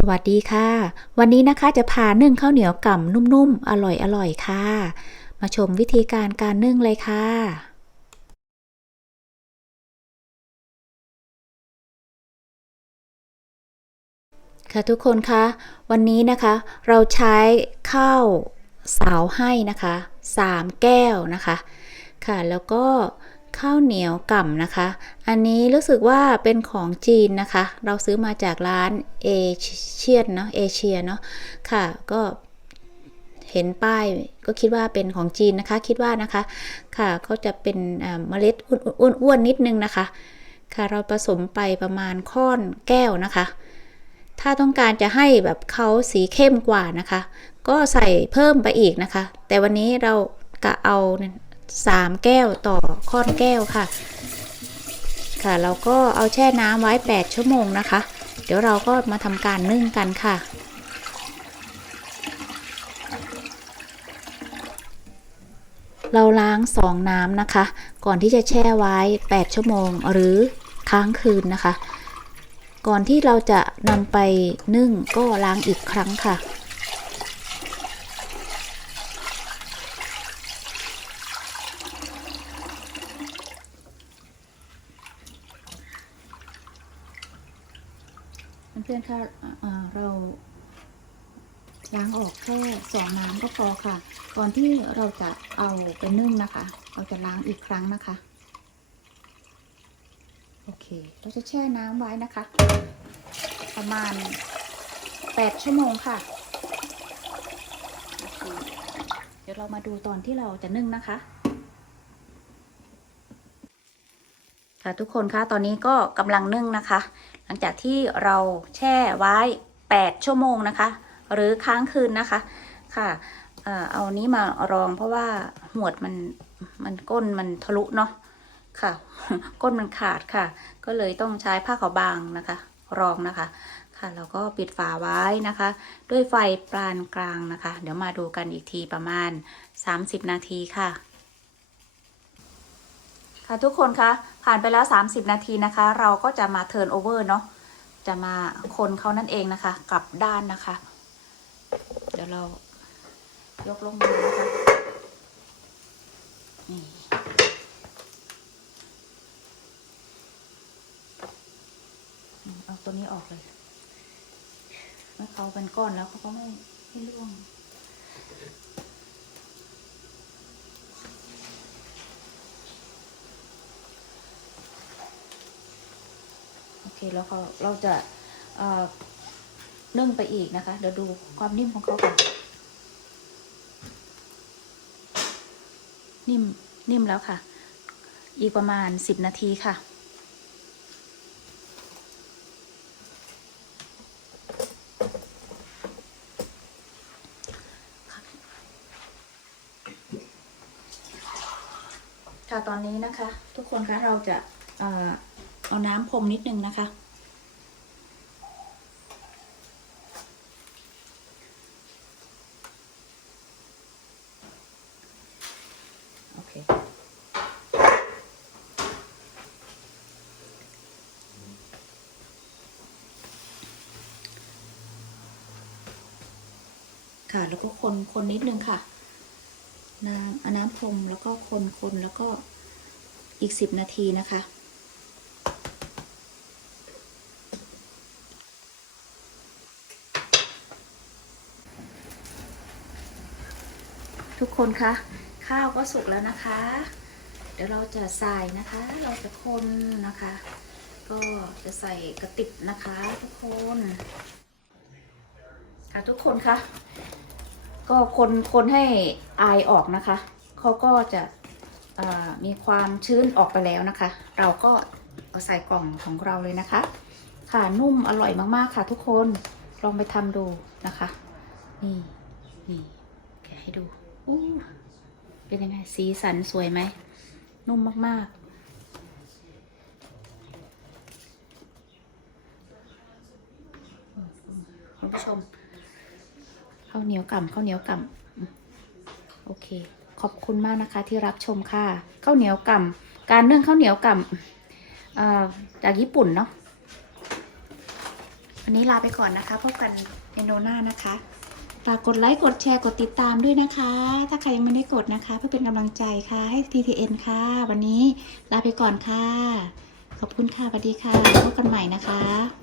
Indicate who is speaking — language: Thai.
Speaker 1: สวัสดีค่ะ วันนี้นะคะจะพานึ่งข้าวเหนียวก่ำนุ่มๆ อร่อยๆค่ะ มาชมวิธีการการนึ่งเลยค่ะ ค่ะทุกคนคะ วันนี้นะคะ เราใช้ข้าวสาวให้นะคะ 3 แก้วนะคะ ค่ะแล้วก็ ข้าวเหนียวก่ำนะคะ อันนี้รู้สึกว่าเป็นของจีนนะคะ เราซื้อมาจากร้านเอเชียนเนาะเอเชียเนาะค่ะก็เห็นป้ายก็คิดว่าเป็นของจีนนะคะ คิดว่านะคะค่ะก็จะเป็นเมล็ดอ้วนๆนิดนึงนะคะ ค่ะเราผสมไปประมาณค่อนแก้วนะคะ ถ้าต้องการจะให้แบบเขาสีเข้มกว่านะคะ ก็ใส่เพิ่มไปอีกนะคะ แต่วันนี้เรากะเอา สามแก้วต่อค่อนแก้วค่ะ ค่ะเราก็เอาแช่น้ำไว้ 8 ชั่วโมงนะคะ เดี๋ยวเราก็มาทำการนึ่งกันค่ะเราล้างสองน้ำนะคะ ก่อนที่จะแช่ไว้ 8 ชั่วโมงหรือค้างคืนนะคะ ก่อนที่เราจะนำไปนึ่งก็ล้างอีกครั้งค่ะ เพื่อนๆค่ะอ่าเราล้างออกแค่สองน้ำก็พอค่ะ ก่อนที่เราจะเอาไปนึ่งนะคะ เราจะล้างอีกครั้งนะคะ โอเค เราจะแช่น้ำไว้นะคะ ประมาณ8ชั่วโมงค่ะเคเดี๋ยวเรามาดูตอนที่เราจะนึ่งนะคะ ค่ะทุกคนคะตอนนี้ก็กำลังนึ่งนะคะ หลังจากที่เราแช่ไว้ 8 ชั่วโมงนะคะ หรือค้างคืนนะคะค่ะเอานี้มารองเพราะว่าหวดมันมันก้นมันทะลุเนาะค่ะ ก้นมันขาดค่ะ ก็เลยต้องใช้ผ้าขาวบางนะคะ รองนะคะ ค่ะแล้วก็ปิดฝาไว้นะคะ ด้วยไฟปานกลางนะคะ เดี๋ยวมาดูกันอีกทีประมาณ 30 นาทีค่ะ ค่ะทุกคนคะผ่านไปแล้ว 30 นาทีนะคะ เราก็จะมาเทิร์นโอเวอร์เนาะจะมาคนเขานั่นเองนะคะกลับด้านนะคะ เดี๋ยวเรายกลงมานะคะนี่เอาตัวนี้ออกเลยเมื่อเขาเป็นก้อนแล้วเขาก็ไม่ไม่ร่วง เคแล้วเขาเราจะเนึ่งไปอีกนะคะ เดี๋ยวดูความนิ่มของเขาก่อนนิ่มนิ่มแล้วค่ะ อีกประมาณสิบนาทีค่ะ ค่ะตอนนี้นะคะ ทุกคนคะเราจะ เอาน้ำพรมนิดนึงนะคะ โอเค ค่ะ แล้วก็คนคนนิดนึงค่ะ น้ำอาน้ำพรมแล้วก็คนคนแล้วก็อีกสิบนาทีนะคะ ทุกคนคะข้าวก็สุกแล้วนะคะ เดี๋ยวเราจะใส่นะคะ เราจะคนนะคะ ก็จะใส่กระติบนะคะ ทุกคนค่ะทุกคนคะก็คนคนให้อายออกนะคะเขาก็จะมีความชื้นออกไปแล้วนะคะ เราก็เอาใส่กล่องของเราเลยนะคะ ค่ะนุ่มอร่อยมากๆค่ะ ทุกคนลองไปทำดูนะคะ นี่นี่แกะให้ดู เป็นยังไง สีสันสวยไหม นุ่มมาก ๆ คุณผู้ชมข้าวเหนียวก่ำข้าวเหนียวก่ำอืมโอเค ขอบคุณมากนะคะที่รับชมค่ะข้าวเหนียวก่ำการเนื่องข้าวเหนียวก่ำจากญี่ปุ่นเนาะวันนี้ลาไปก่อนนะคะ พบกันเมนูหน้านะคะ ฝากกดไลค์กดแชร์กดติดตามด้วยนะคะ ถ้าใครยังไม่ได้กดนะคะ เพื่อเป็นกำลังใจค่ะให้ TTN ค่ะ วันนี้ลาไปก่อนค่ะ ขอบคุณค่ะสวัสดีค่ะพบกันใหม่นะคะ